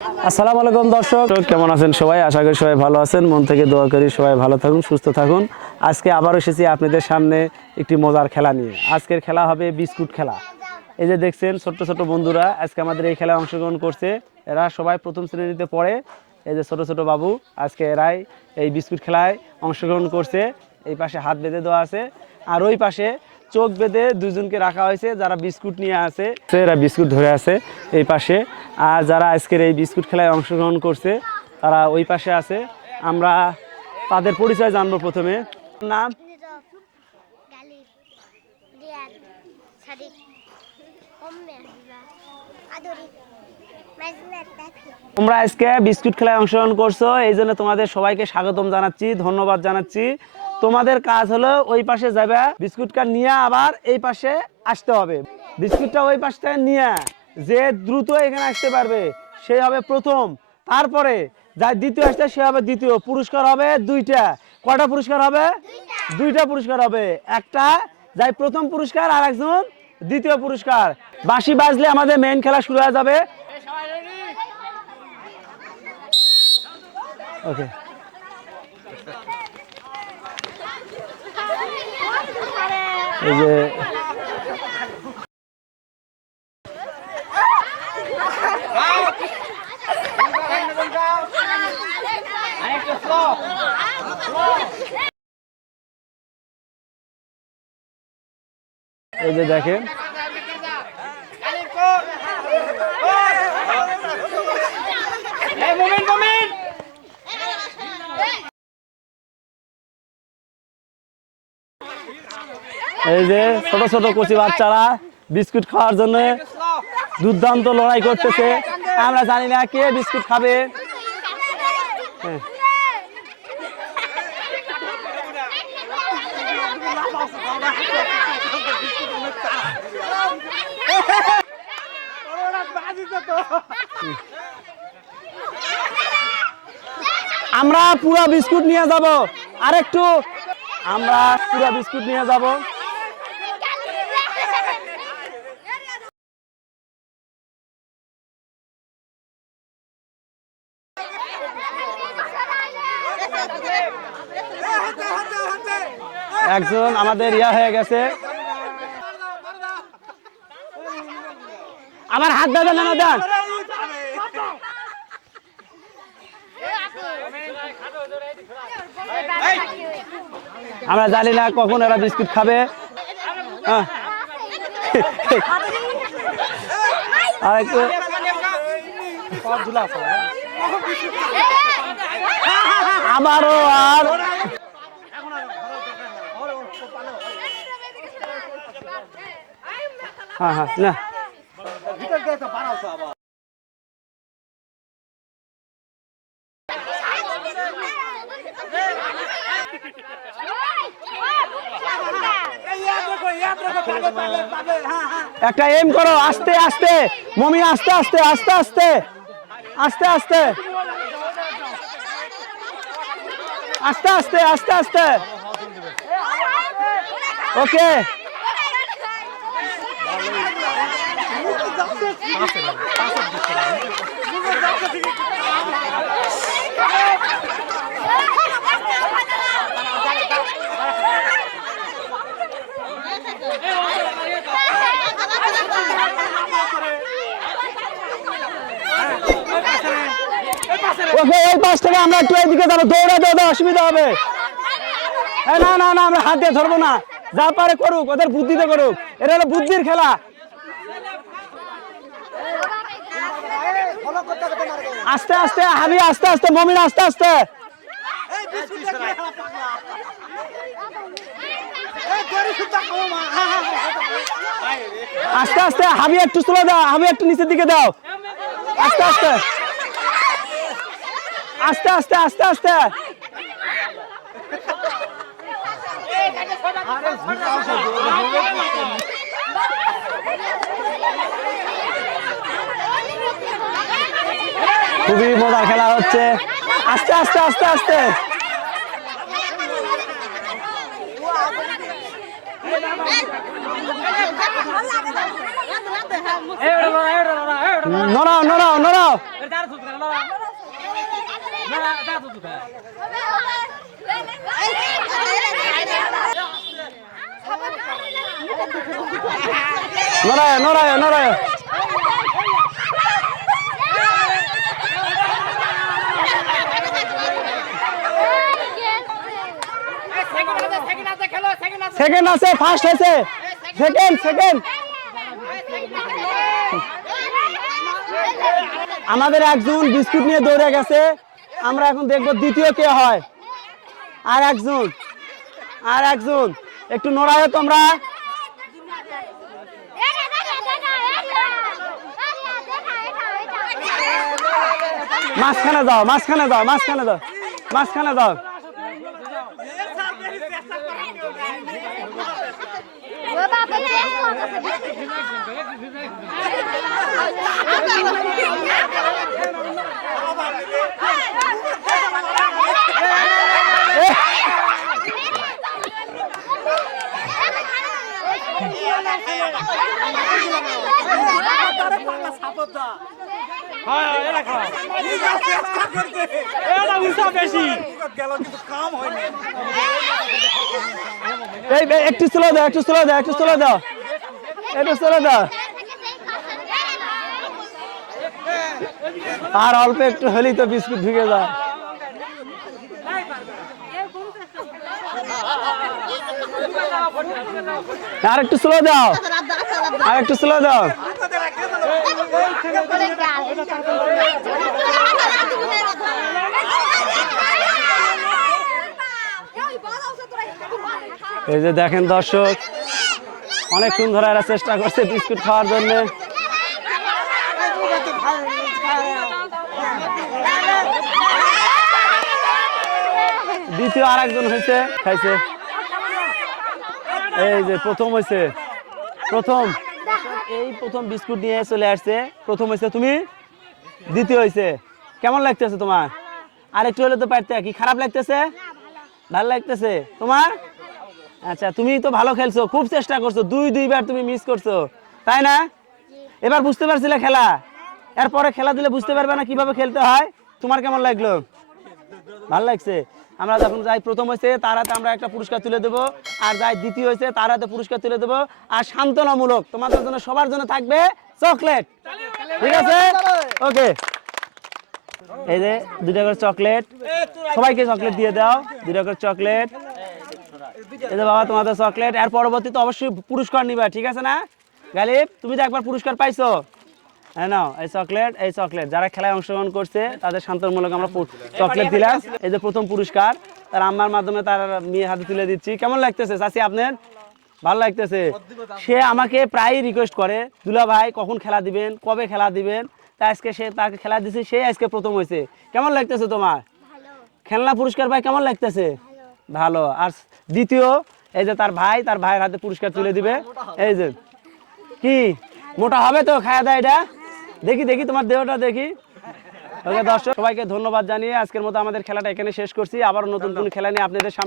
আসসালামু আলাইকুম দর্শক। কেমন আছেন সবাই? আশা করি সবাই ভালো আছেন। মন থেকে দোয়া করি সবাই ভালো থাকুন, সুস্থ থাকুন। আজকে আবার এসেছি আপনাদের সামনে একটি মজার খেলা নিয়ে। আজকের খেলা হবে বিস্কুট খেলা। এই যে দেখছেন, ছোট্ট ছোট বন্ধুরা, আজকে আমাদের এই খেলায় অংশগ্রহণ করছে। এরা সবাই প্রথম শ্রেণীতে পড়ে। এই যে ছোট ছোট বাবু, আজকে এরাই এই বিস্কুট খেলায় অংশগ্রহণ করছে। এই পাশে হাত বেঁধে দেওয়া আছে। আর ওই পাশে চোখ বেঁধে দুজনকে রাখা হয়েছে যারা বিস্কুট নিয়ে আছে। এরা বিস্কুট ধরে আছে এই পাশে। আর যারা আজকের এই বিস্কুট খেলায় অংশগ্রহণ করছে তারা ওই পাশে আছে। আমরা তাদের পরিচয় জানব প্রথমে। নাম? তোমরা আজকে বিস্কুট খেলায় অংশগ্রহণ করছ এই জন্য তোমাদের সবাইকে স্বাগতম জানাচ্ছি ধন্যবাদ জানাচ্ছি। তোমাদের কাজ হলো ওই পাশে যাবে বিস্কুটটা নিয়ে আবার এই পাশে আসতে হবে। বিস্কুটটা ওই পাশ থেকে নিয়ে যে দ্রুত এখানে আসতে পারবে সে হবে প্রথম। তারপরে যার দ্বিতীয় আসতে সে হবে দ্বিতীয়। পুরস্কার হবে দুইটা। কয়টা পুরস্কার হবে? দুইটা। পুরস্কার হবে। একটা যাই প্রথম পুরস্কার আর একজন দ্বিতীয় পুরস্কার। বাঁশি বাজলে আমাদের মেন খেলা শুরু হয়ে যাবে। ওকে এই যে এই এই যে ছোট ছোট কচি বাচ্চারা বিস্কুট খাওয়ার জন্য দুর্দান্ত লড়াই করতেছে আমরা জানি না কে বিস্কুট খাবে। আমরা পুরো বিস্কুট নিয়ে যাব আরেকটু আমরা পুরো বিস্কুট নিয়ে যাব। একজন আমাদের ইয়া হয়ে গেছে। আমার হাত দেবেন না দেন আমরা জানি না কখন এরা বিস্কুট খাবে হ্যাঁ। আর একটু আর হ্যাঁ হ্যাঁ না একটা এম করো আস্তে আস্তে। মমি আস্তে আস্তে আস্তে আস্তে। আস্তে আস্তে। আস্তে আস্তে আস্তে আস্তে। ওকে। ওকে এই পাশ থেকে আমরা একটু এইদিকে যাব অসুবিধা হবে। না না না, আমরা হাত দিয়ে ধরবো না। যা পারে করুক, ওদের বুদ্ধিতে করুক। এটা হলো বুদ্ধির খেলা। আস্তে আস্তে, হাবি, আস্তে আস্তে, মমিন, আস্তে আস্তে। আস্তে আস্তে, হাবি, একটু স্লো দাও, হাবি, একটু নিচের দিকে দাও। আস্তে আস্তে। আস্তে আস্তে আস্তে আস্তে। খুবই মজার খেলা হচ্ছে। আস্তে আস্তে আস্তে আস্তে। নড়াও নড়াও নড়াও। নড়ায় নড়ায় নড়ায় সেকেন্ড আছে ফার্স্ট হয়েছে। সেকেন্ড সেকেন্ড আমাদের একজন বিস্কুট নিয়ে দৌড়ে গেছে। আমরা এখন দেখব দ্বিতীয় কে হয়? আর একজন। আর একজন। একটু নড়ায় তোমরা। মাঝখানে যাও মাঝখানে যাও মাঝখানে যাও মাঝখানে যাও। এই এই, একটু স্লো দাও একটু স্লো দাও একটু স্লো দাও। একটু স্লো দাও। আর অল্প একটু হলেই তো বিস্কুট ঢুকে যায়। আর একটু স্লো দাও। আর একটু স্লো দাও। এই যে দেখেন দর্শক, অনেকক্ষণ ধরে এরা চেষ্টা করছে বিস্কুট খাওয়ার জন্য। দ্বিতীয় আর একজন হয়েছে, খাইছে। এই যে প্রথম হয়েছে, প্রথম। এই প্রথম বিস্কুট নিয়ে চলে আসছে, প্রথম হয়েছে তুমি, দ্বিতীয় হয়েছে। কেমন লাগতেছে তোমার? আর একটু হলে তো পারতে, কি খারাপ লাগতেছে? ভালো লাগতেছে। তোমার? আচ্ছা তুমি তো ভালো খেলছো, খুব চেষ্টা করছ, দুই, দুইবার তুমি মিস করছ, তাই না? এবার বুঝতে পারছিলে খেলা? এরপরে খেলা দিলে বুঝতে পারবে না কীভাবে খেলতে হয়? তোমার কেমন লাগল? ভালো লাগছে? আমরা যখন যাই, প্রথম হয়েছে, তার হাতে আমরা একটা পুরস্কার তুলে দেবো, আর যাই দ্বিতীয় হয়েছে, তার হাতে পুরস্কার তুলে দেবো, আর সান্ত্বনামূলক, তোমাদের জন্য সবার জন্য থাকবে চকলেট। ঠিক আছে? ওকে। এই যে দুটা করে চকলেট। সবাইকে চকলেট দিয়ে দাও দুটা করে চকলেট। এই যে বাবা তোমাদের চকলেট আর পরবর্তীতে অবশ্যই পুরস্কার নিবা ঠিক আছে না? গালিব তুমি তো একবার পুরস্কার পাইছো। হ্যাঁ নাও এই চকলেট এই চকলেট যারা খেলায় অংশগ্রহণ করছে তাদের শান্তমূলক আমরা চকলেট দিলাম। এই যে প্রথম পুরস্কার তার আম্মার মাধ্যমে তার মেয়ে হাতে তুলে দিচ্ছি। কেমন লাগতেছে? চাচি আপনার? ভালো লাগতেছে? সে আমাকে প্রায়ই রিকোয়েস্ট করে দুলা ভাই কখন খেলা দিবেন কবে খেলা দিবেন? তা আজকে সে তাকে খেলা দিছে সে আজকে প্রথম হয়েছে। কেমন লাগতেছে তোমার? খেলনা পুরস্কার ভাই কেমন লাগতেছে? ভালো। আর দ্বিতীয় এই যে তার ভাই তার ভাইয়ের হাতে পুরস্কার তুলে দিবে। এই যে কি? মোটা হবে তো খায়া দেয় এটা? দেখি দেখি তোমার দেহটা দেখি। ওকে দর্শক সবাইকে ধন্যবাদ জানিয়ে আজকের মতো আমাদের খেলাটা এখানে শেষ করছি। আবার নতুন নতুন খেলা নিয়ে আপনাদের সামনে